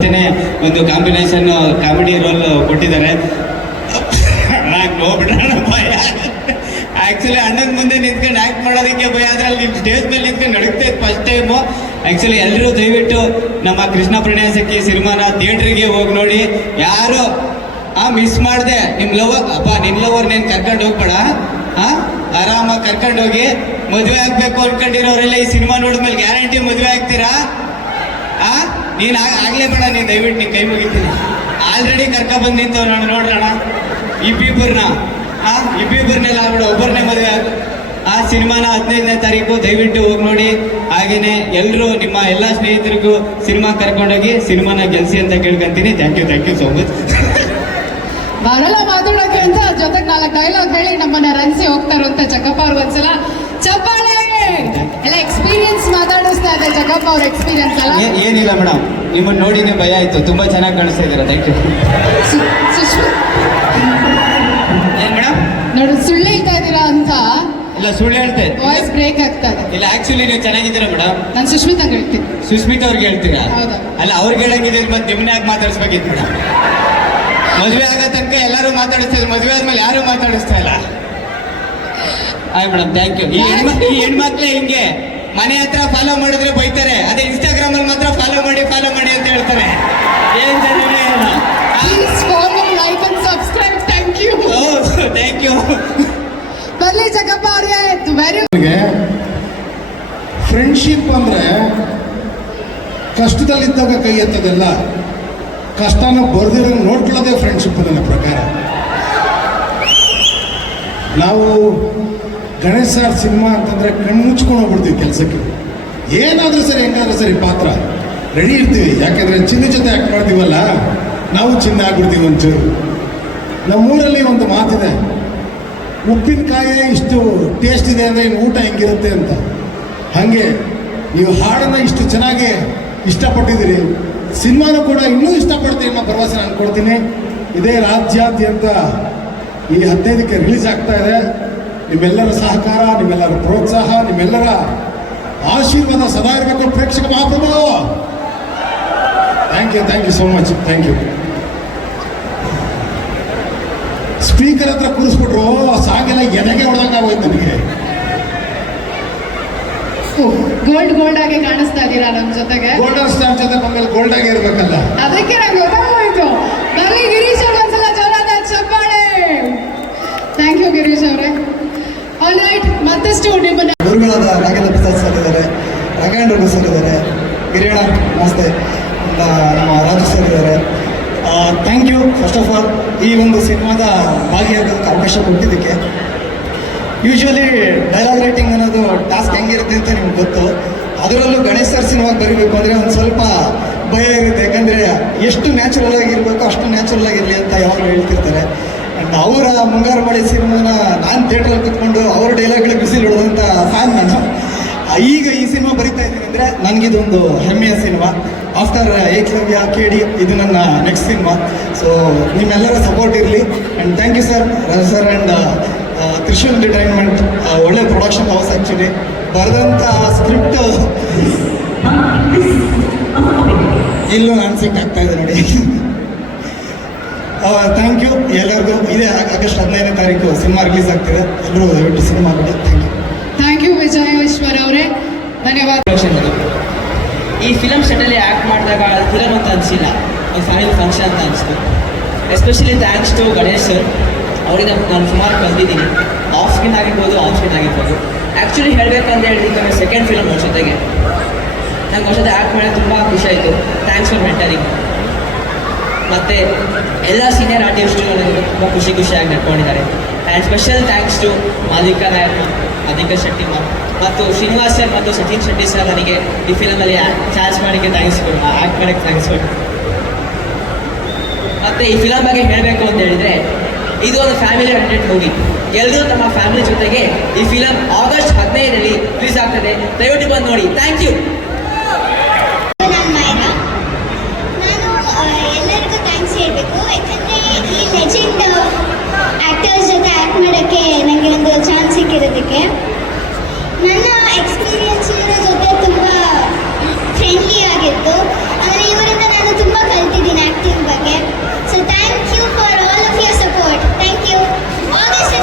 ಒಂದು combination comedy roll ಕೊಟ್ಟಿದ್ದಾರೆ. Actually ಅಣ್ಣನ ಮುಂದೆ ನಿಂತ್ಕೊಂಡು ಆಕ್ಟ್ ಮಾಡೋದಕ್ಕೆ ಭಯ ಆದ್ರೆ ಅಲ್ಲಿ ಸ್ಟೇಜ್ ಮೇಲೆ ನಿಂತ್ಕೊಂಡು ಇತ್ತು ಫಸ್ಟ್ ಟೈಮು ಆ್ಯಕ್ಚುಲಿ ಎಲ್ಲರೂ ದಯವಿಟ್ಟು ನಮ್ಮ ಕೃಷ್ಣ ಪ್ರಣಯಸಕ್ಕಿ ಸಿನಿಮಾನ ಥಿಯೇಟ್ರಿಗೆ ಹೋಗಿ ನೋಡಿ. ಯಾರು, ಆ ಮಿಸ್ ಮಾಡಿದೆ. ನಿಮ್ಮ ಲವರ್ ಅಪ್ಪ ನಿನ್ನ ಲವರ್ ನೀನು ಕರ್ಕೊಂಡು ಹೋಗ್ಬೇಡ. ಆ, ಆರಾಮಾಗಿ ಕರ್ಕೊಂಡು ಹೋಗಿ ಮದುವೆ ಆಗ್ಬೇಕು ಅನ್ಕೊಂಡಿರೋರೆಲ್ಲ ಈ ಸಿನಿಮಾ ನೋಡಿದ್ಮೇಲೆ ಗ್ಯಾರಂಟಿ ಮದುವೆ ಆಗ್ತೀರಾ? ನೀನ್ ಆಗ್- ಆಗ್ಲೇ ಬೇಡ, ನೀನು ದಯವಿಟ್ಟು ನೀನು ಕೈ ಮುಗಿತೀನಿ. ಆಲ್ರೆಡಿ ಕರ್ಕ ಬಂದಿತ್ತು ನಾನು ನೋಡ್ರಣ. ಇಬ್ಬಿಬ್ಬರನ್ನ ಆ ಇಬ್ಬಿಬ್ಬರನ್ನೆಲ್ಲ ಆಗ್ಬಿಡ ಒಬ್ಬರನ್ನೇ ಮದುವೆ ಆ ಸಿನಿಮಾನ ಹದಿನೈದನೇ ತಾರೀಕು ದಯವಿಟ್ಟು ಹೋಗಿ ನೋಡಿ. ಹಾಗೇನೆ ಎಲ್ಲರೂ ನಿಮ್ಮ ಎಲ್ಲ ಸ್ನೇಹಿತರಿಗೂ ಸಿನಿಮಾ ಕರ್ಕೊಂಡೋಗಿ ಸಿನಿಮಾನ ಗೆಲ್ಸಿ ಅಂತ ಕೇಳ್ಕೊಂತೀನಿ. Thank you thank you so much ಬರಲ್ಲ ಮಾತಾಡೋಕೆ ಅಂತ ಜೊತೆಗೆ ನಾಲ್ಕು ಡೈಲಾಗ್ ಹೇಳಿ ನಮ್ಮನ್ನ ರಂಜಿಸಿ ಹೋಗ್ತಾರೋ ಅಂತ ಚಕ್ಕಪ್ಪ ಒಂದ್ಸಲ. ಚಪ್ಪಾಳೆ ಇದೆ ಅವ್ರ ಎಕ್ಸ್ಪೀರಿಯನ್ಸ್ ಅಲ್ಲ? ಏನಿಲ್ಲ ಮೇಡಮ್. ನಿಮ್ಮನ್ನ ನೋಡಿನೇ ಭಯ ಆಯ್ತು. ತುಂಬಾ ಚೆನ್ನಾಗಿ ಕಾಣಿಸ್ತಾ ಇದ್ದೀರಾ. ಥ್ಯಾಂಕ್ ಯು ಏನ್ ಮೇಡಮ್? ನೋಡು ಸುಳ್ಳು ಹೇಳ್ತಾ ಇದ್ದೀರಾ ಅಂತ? ಇಲ್ಲ ಸುಳ್ಳು ಹೇಳ್ತೆ. ವಾಯ್ಸ್ ಬ್ರೇಕ್ ಆಗ್ತಾ ಇದೆ. ಇಲ್ಲ ಆಕ್ಚುಲಿ ನೀವು ಚೆನ್ನಾಗಿದ್ದೀರಾ ಮೇಡಮ್? ನಾನು ಸುಶ್ಮಿತಾ ಹೇಳ್ತೀನಿ. ಸುಶ್ಮಿತಾ ಅವ್ರಿಗೆ ಹೇಳ್ತೀರಾ? ಹೌದಾ? ಅಲ್ಲ ಅವ್ರಿಗೆ ಹೇಳಂಗಿದ್ರೆ ಮತ್ತೆ ನಿಮ್ಮನ್ನ ಯಾಕೆ ಮಾತಾಡಿಸ್ಬೇಕಿತ್ತು ಮೇಡಮ್? ಮದುವೆ ಆಗೋ ತನಕ ಎಲ್ಲರೂ ಮಾತಾಡಿಸ್ತಾ ಇದ್ರು. ಮದುವೆ ಆದ್ಮೇಲೆ ಯಾರು ಮಾತಾಡಿಸ್ತಾ ಇಲ್ಲ. ಆಯ್ತು ಮೇಡಮ್ ಥ್ಯಾಂಕ್ ಯು ಈ ಹೆಣ್ಮಕ್ಳು ಈ ಹೆಣ್ಮಕ್ಳೇ ಹಿಂಗೆ. ಮನೆ ಹತ್ರ ಫಾಲೋ ಮಾಡಿದ್ರೆ ಬೈತಾರೆ. ಅದೇ ಇನ್ಸ್ಟಾಗ್ರಾಮ್ ಅಲ್ಲಿ ಮಾತ್ರ ಫಾಲೋ ಮಾಡಿ ಫಾಲೋ ಮಾಡಿ ಅಂತ ಹೇಳ್ತಾರೆ. ಏನ್ ಜನನೇ ಇಲ್ಲ. ಥ್ಯಾಂಕ್ ಯು ಬರ್ಲಿ ಜಗಪ್ಪ ಅವ್ರಿಗೆ ವೆರಿ ಫ್ರೆಂಡ್ಶಿಪ್ ಅಂದರೆ ಕಷ್ಟದಲ್ಲಿದ್ದಾಗ ಕೈ ಎತ್ತೋದಲ್ಲ. ಕಷ್ಟನ ಬರ್ದಿರೋ ನೋಡ್ಕೊಳ್ಳೋದೇ ಫ್ರೆಂಡ್ಶಿಪ್ ನನ್ನ ಪ್ರಕಾರ. ನಾವು ಗಣೇಶ್ ಸರ್ ಸಿನಿಮಾ ಅಂತಂದರೆ ಕಣ್ಣು ಮುಚ್ಕೊಂಡು ಹೋಗ್ಬಿಡ್ತೀವಿ ಕೆಲಸಕ್ಕೆ. ಏನಾದರೂ ಸರಿ, ಹೆಂಗಾದ್ರೂ ಸರಿ ಪಾತ್ರ. ರೆಡಿ ಇರ್ತೀವಿ. ಯಾಕೆಂದರೆ ಚಿನ್ನ ಜೊತೆ ಆ್ಯಕ್ಟ್ ಮಾಡ್ತೀವಲ್ಲ, ನಾವು ಚಿನ್ನ ಆಗ್ಬಿಡ್ತೀವಿ ಒಂಚೂರು. ನಮ್ಮೂರಲ್ಲಿ ಒಂದು ಮಾತಿದೆ, ಉಪ್ಪಿನಕಾಯಿ ಇಷ್ಟು ಟೇಸ್ಟ್ ಇದೆ ಅಂದರೆ ಇನ್ನು ಊಟ ಹೆಂಗಿರುತ್ತೆ ಅಂತ. ಹಾಗೆ, ನೀವು ಹಾಡನ್ನು ಇಷ್ಟು ಚೆನ್ನಾಗಿ ಇಷ್ಟಪಟ್ಟಿದ್ದೀರಿ. ಸಿನಿಮಾನು ಕೂಡ ಇನ್ನೂ ಇಷ್ಟಪಡ್ತೀನಿ ಅನ್ನೋ ಭರವಸೆ ನಾನು ಕೊಡ್ತೀನಿ. ಇದೇ ರಾಜ್ಯಾದ್ಯಂತ ಈ ಹದಿನೈದಕ್ಕೆ ರಿಲೀಸ್ ಆಗ್ತಾ ಇದೆ. ನಿಮ್ಮೆಲ್ಲರ ಸಹಕಾರ ನಿಮ್ಮೆಲ್ಲರ ಪ್ರೋತ್ಸಾಹ ನಿಮ್ಮೆಲ್ಲರ ಆಶೀರ್ವಾದ ಸದಾ ಇರಬೇಕು. ಪ್ರೇಕ್ಷಕ ಮಹಾಪ್ರಭು thank you thank you so much thank you speaker ಹತ್ರ ಕೂರಿಸ್ಬಿಟ್ರು ಸಾಗೆಲ್ಲ ಎನಗೆ ಎದೆಗೆ ಹೊಡೆದಂಗಾಗೋಯ್ತು ನನಗೆ. ಗೋಲ್ಡ್ ಗೋಲ್ಡ್ ಆಗಿ ಕಾಣಿಸ್ತಾ ಇದ್ದೀರಾ ನಮ್ಮ ಜೊತೆಗೆ? ಗೋಲ್ಡನ್ ಸ್ಟಾರ್ ಜೊತೆ ಗೋಲ್ಡ್ ಆಗಿ ಇರ್ಬೇಕಲ್ಲ ಅದಕ್ಕೆ ನಂಗೆ ಗೊತ್ತಾಗೋಯ್ತು ಬರ್ಲಿ ಗಿರೀಶ್ ಅವ್ರು ಒಂದ್ಸಲ ಜೋರಾದ ಚಪ್ಪಾಳೆ ಥ್ಯಾಂಕ್ ಯು ಗಿರೀಶ್ ಅವರೇ ಆಲ್ ರೈಟ್ ಮತ್ತಷ್ಟು ನಿಮ್ಮನ್ನ ಗುರುಗಳಾದ ನಾಗೇಂದ್ರ ಪ್ರಸಾದ್ ಸರ್ ಇದ್ದಾರೆ ರಂಗಾಯಣ ಸರ್ ಇದ್ದಾರೆ ಗಿರಿಯಣ ನಮಸ್ತೆ. ಅಂತ ನಮ್ಮ ರಾಜು ಸರ್ ಇದ್ದಾರೆ. Thank you first of all ಈ ಒಂದು ಸಿನಿಮಾದ ಭಾಗಿಯಾಗೋದಕ್ಕೆ ಅವಕಾಶ ಕೊಟ್ಟಿದ್ದಕ್ಕೆ. ಯೂಶ್ವಲಿ ಡೈಲಾಗ್ ರೈಟಿಂಗ್ ಅನ್ನೋದು ಟಾಸ್ಕ್ ಹೆಂಗಿರುತ್ತೆ ಅಂತ ನಿಮ್ಗೆ ಗೊತ್ತು. ಅದರಲ್ಲೂ ಗಣೇಶ್ ಸರ್ ಸಿನಿಮಾಗೆ ಬರೀಬೇಕು ಅಂದರೆ ಒಂದು ಸ್ವಲ್ಪ ಭಯ ಇರುತ್ತೆ. ಯಾಕಂದರೆ ಎಷ್ಟು ನ್ಯಾಚುರಲ್ ಆಗಿರಬೇಕು, ಅಷ್ಟು ನ್ಯಾಚುರಲ್ ಆಗಿರಲಿ ಅಂತ ಯಾವಾಗಲೂ ಹೇಳ್ತಿರ್ತಾರೆ. ಆ್ಯಂಡ್ ಅವರ ಮುಂಗಾರು ಮಳೆ ಸಿನಿಮಾನ ನಾನು ಥಿಯೇಟ್ರಲ್ಲಿ ಕುತ್ಕೊಂಡು ಅವರ ಡೈಲಾಗ್ಗಳಿಗೆ ಬಿಸಿಲು ಹೊಡೆದಂಥ ಫ್ಯಾನ್ ನಾನು. ಈಗ ಈ ಸಿನಿಮಾ ಬರಿತಾ ಇದ್ದೀನಿ ಅಂದರೆ ನನಗಿದೊಂದು ಹೆಮ್ಮೆಯ ಸಿನಿಮಾ. ಆಫ್ಟರ್ ಏಕಲವ್ಯ, ಕೆ ಡಿ, ಇದು ನನ್ನ ನೆಕ್ಸ್ಟ್ ಸಿನಿಮಾ. ಸೊ ನಿಮ್ಮೆಲ್ಲರ ಸಪೋರ್ಟ್ ಇರಲಿ. And thank you sir sir and Trishul entertainment ಒಳ್ಳೆ ಪ್ರೊಡಕ್ಷನ್ ಹೌಸ್ ಆ್ಯಕ್ಚುಲಿ ಬರೆದಂಥ ಸ್ಕ್ರಿಪ್ಟ್ ಇಲ್ಲೂ ನಾನು ಆಗ್ತಾ ಇದೆ ನೋಡಿ. ಥ್ಯಾಂಕ್ ಯು ಎಲ್ಲರಿಗೂ. ಇದೇ ಆಗಸ್ಟ್ ಹದಿನೈದನೇ ತಾರೀಕು ಸಿನಿಮಾ ರಿಲೀಸ್ ಆಗ್ತಿದೆ. ಎಲ್ಲರೂ ದಯವಿಟ್ಟು ಸಿನಿಮಾ ನೋಡಿ thank you thank you Vijayeshwar ಅವರೇ ಧನ್ಯವಾದ ಪ್ರೊಡಕ್ಷನ್ ಅದು ಈ ಫಿಲಮ್ ಸೆಟಲ್ಲಿ ಆ್ಯಕ್ಟ್ ಮಾಡಿದಾಗ ಫಿಲಮ್ ಅಂತ ಅನಿಸಿಲ್ಲ. ಒಂದು ಫ್ಯಾಮಿಲಿ ಫಂಕ್ಷನ್ ಅಂತ ಅನಿಸ್ತು. Especially thanks to Ganesh sir ಅವರಿಂದ ನಾನು ಸುಮಾರು ಕಲ್ತಿದ್ದೀನಿ. ಆಫ್ ಸ್ಕ್ರೀನ್ ಆಗಿರ್ಬೋದು ಆನ್ ಸ್ಕ್ರೀನ್ ಆಗಿರ್ಬೋದು. ಆ್ಯಕ್ಚುಲಿ ಹೇಳಬೇಕಂತ ಹೇಳಿದ್ರೆ ನನ್ನ ಸೆಕೆಂಡ್ ಫಿಲಮ್ ಅವ್ರ ಜೊತೆಗೆ ನಂಗೆ ಜೊತೆ ಆ್ಯಕ್ಟ್ ಮಾಡೋದು ತುಂಬ ಖುಷಿ ಆಯಿತು. ಥ್ಯಾಂಕ್ಸ್ ಫಾರ್ ಮೆಂಟರಿಂಗ್ ಮತ್ತು ಎಲ್ಲ ಸೀನಿಯರ್ ಆರ್ಟಿಸ್ಟು ನನಗೆ ತುಂಬ ಖುಷಿ ಖುಷಿಯಾಗಿ ನಡ್ಕೊಂಡಿದ್ದಾರೆ. And special thanks to Malika Nayak ಅಧಿಕ ಶೆಟ್ಟಿ ಮ್ಯಾಮ್ ಮತ್ತು ಶ್ರೀನಿವಾಸ್ ಸರ್ ಮತ್ತು ಸಚಿನ್ ಶೆಟ್ಟಿ ಸರ್ ನನಗೆ ಈ ಫಿಲಮಲ್ಲಿ ಚಾರ್ಜ್ ಮಾಡೋಕ್ಕೆ ಥ್ಯಾಂಕ್ಸ್ ಆ್ಯಕ್ಟ್ ಮಾಡೋಕ್ಕೆ ಥ್ಯಾಂಕ್ಸ್ ಮತ್ತೆ ಮತ್ತು ಈ ಫಿಲಮ್ ಬಗ್ಗೆ ಹೇಳಬೇಕು ಅಂತ ಹೇಳಿದರೆ, ಇದು ಒಂದು ಫ್ಯಾಮಿಲಿ ಕಂಟೆಂಟ್ ಮೂವಿ ಎಲ್ಲರೂ ತಮ್ಮ ಫ್ಯಾಮಿಲಿ ಜೊತೆಗೆ ಈ ಫಿಲಮ್ ಆಗಸ್ಟ್ ಹದಿನೈದರಲ್ಲಿ ರಿಲೀಸ್ ಆಗ್ತದೆ. ದಯವಿಟ್ಟು ಬಂದು ನೋಡಿ. ಥ್ಯಾಂಕ್ ಯು ಶಿಕ್ಷಕರ ಜೊತೆ ತುಂಬ ಫ್ರೆಂಡ್ಲಿ ಆಗಿತ್ತು ಆದರೆ ಇವರಿಂದ ನಾನು ತುಂಬ ಕಲ್ತಿದ್ದೀನಿ ಆ್ಯಕ್ಟಿಂಗ್ ಬಗ್ಗೆ. So thank you for all of your support thank you August